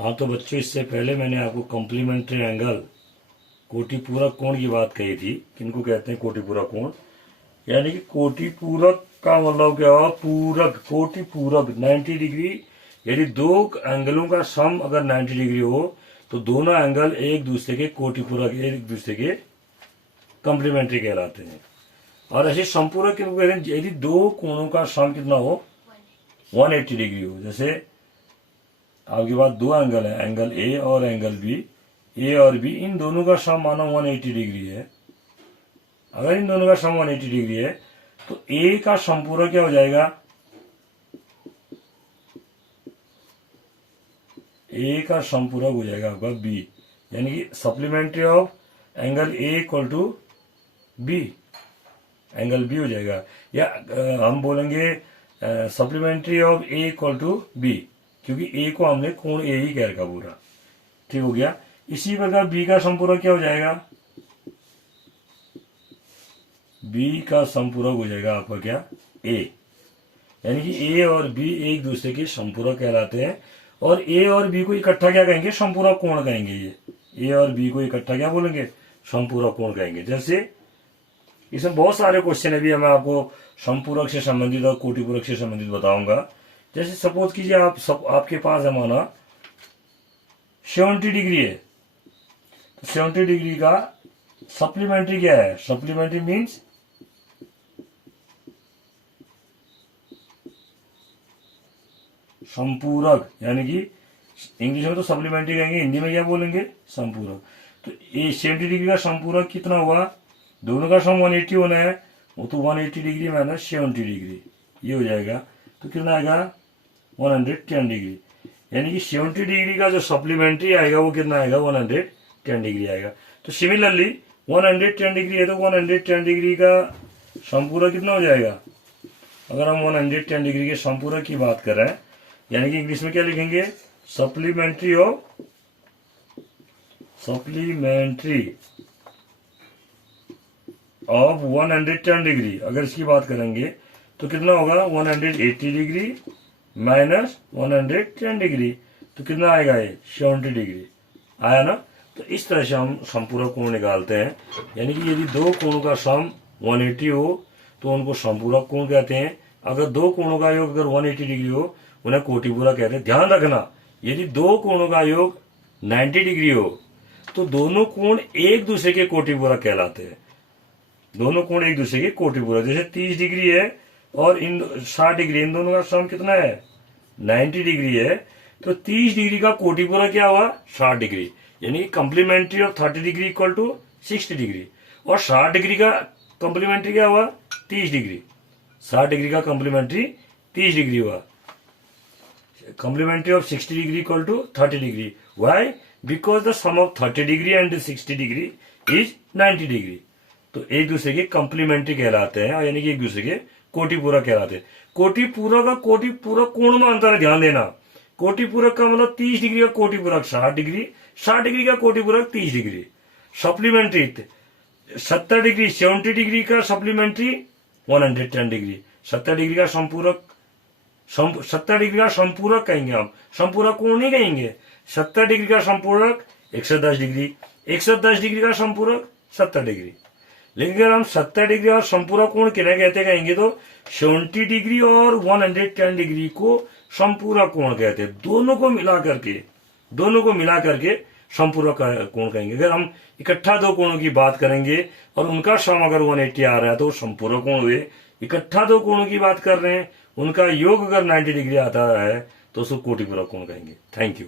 हाँ तो बच्चों, इससे पहले मैंने आपको कॉम्प्लीमेंट्री एंगल कोटिपूरक कोण की बात कही थी। किनको कहते हैं कोटिपूरक कोण? यानी कि कोटिपूरक का मतलब क्या हुआ? पूरक, कोटिपूरक 90 डिग्री। यदि दो एंगलों का सम अगर 90 डिग्री हो तो दोनों एंगल एक दूसरे के कोटिपूरक, एक दूसरे के कॉम्प्लीमेंट्री कहलाते हैं। और ऐसे संपूरक किनको कहते हैं? यदि दो कोणों का सम कितना हो? 180 डिग्री हो। जैसे आपके पास दो एंगल है, एंगल ए और एंगल बी। ए और बी, इन दोनों का सम मानो 180 डिग्री है। अगर इन दोनों का सम 180 डिग्री है तो ए का संपूरक क्या हो जाएगा? ए का संपूरक हो जाएगा आपका बी, यानी कि supplementary of angle A equal to B, angle B हो जाएगा। या हम बोलेंगे supplementary of A equal to B, क्योंकि ए को हमने कोण ए ही कह रखा पूरा। ठीक हो गया। इसी प्रकार बी का संपूरक क्या हो जाएगा? बी का संपूरक हो जाएगा आपका क्या? ए। यानी कि ए और बी एक दूसरे के संपूरक कहलाते हैं। और ए और बी को इकट्ठा क्या कहेंगे? संपूरक कोण कहेंगे। ये ए और बी को इकट्ठा क्या बोलेंगे? संपूरक कोण कहेंगे। जैसे इसमें बहुत सारे क्वेश्चन है, भी मैं आपको संपूरक से संबंधित और कोटिपूरक से संबंधित बताऊंगा। जैसे सपोज कीजिए आपके पास है माना 70 डिग्री है, तो 70 डिग्री का सप्लीमेंट्री क्या है? सप्लीमेंट्री मीन्स संपूरक, यानी कि इंग्लिश में तो सप्लीमेंट्री कहेंगे, हिंदी में क्या बोलेंगे? संपूरक। तो ये 70 डिग्री का संपूरक कितना हुआ? दोनों का सम 180 होना है, वो तो 180 डिग्री माइनस 70 डिग्री, ये हो जाएगा। तो कितना आएगा? 110 डिग्री। यानी कि 70 डिग्री का जो सप्लीमेंट्री आएगा वो कितना आएगा? 110 डिग्री आएगा। तो सिमिलरली 110 डिग्री है तो 110 डिग्री का संपूरक कितना हो जाएगा? अगर हम 110 डिग्री के संपूरक की बात कर रहे हैं, यानी कि इंग्लिश में क्या लिखेंगे? Supplementary of 110 degree. अगर इसकी बात करेंगे तो कितना होगा? 180 डिग्री माइनस 110 डिग्री, तो कितना आएगा? ये 70 डिग्री आया ना। तो इस तरह से हम संपूरक कोण निकालते हैं। यानी कि यदि दो कोणों का सम 180 हो तो उनको संपूरक कोण कहते हैं। अगर दो कोणों का योग अगर 180 डिग्री हो उन्हें कोटिपूरक कहते हैं। ध्यान रखना, यदि दो कोणों का योग 90 डिग्री हो तो दोनों कोण एक दूसरे के कोटिपूरक कहलाते हैं। दोनों कोण एक दूसरे के कोटिपूरक। जैसे 30 डिग्री है और इन 60 डिग्री, इन दोनों का सम कितना है? 90 डिग्री है। तो 30 डिग्री का कोटिपूरक क्या हुआ? 60 डिग्री। यानी complementary of 30 degree equal to 60 degree. और 60 डिग्री का कॉम्प्लीमेंट्री क्या हुआ? 30 डिग्री। 60 डिग्री का कॉम्प्लीमेंट्री 30 डिग्री हुआ। Complementary of 60 degree equal to 30 degree. Why? Because the sum of 30 degree and 60 degree is 90 degree. तो एक दूसरे के कॉम्प्लीमेंट्री कहलाते हैं, यानी कि एक दूसरे के कोटिपूरक कहलाते हैं। कोटिपूरक का कोटिपूरक कोण में अंतर है, ध्यान देना। कोटिपूरक का मतलब 30 डिग्री का कोटिपूरक 60 डिग्री, 60 डिग्री का कोटिपूरक 30 डिग्री। सप्लीमेंट्री 70 डिग्री, 70 डिग्री का सप्लीमेंट्री 110 डिग्री। 70 डिग्री का संपूरक, 70 डिग्री का संपूरक कहेंगे हम, संपूरक कोण नहीं कहेंगे। 70 डिग्री का संपूरक 110 डिग्री, 110 डिग्री का संपूरक 70 डिग्री। लेकिन अगर हम 70 डिग्री और संपूरक कोण किन्हें कहते कहेंगे तो 70 डिग्री और 110 डिग्री को संपूरक कोण कहते हैं। दोनों को मिला करके संपूरक कोण कहेंगे। अगर हम इकट्ठा दो कोणों की बात करेंगे और उनका सम अगर 180 आ रहा है तो संपूरक कोण हुए। इकट्ठा दो कोणों की बात कर रहे हैं, उनका योग अगर 90 डिग्री आता है तो उसको कोटिपूरक कोण कहेंगे। Thank you.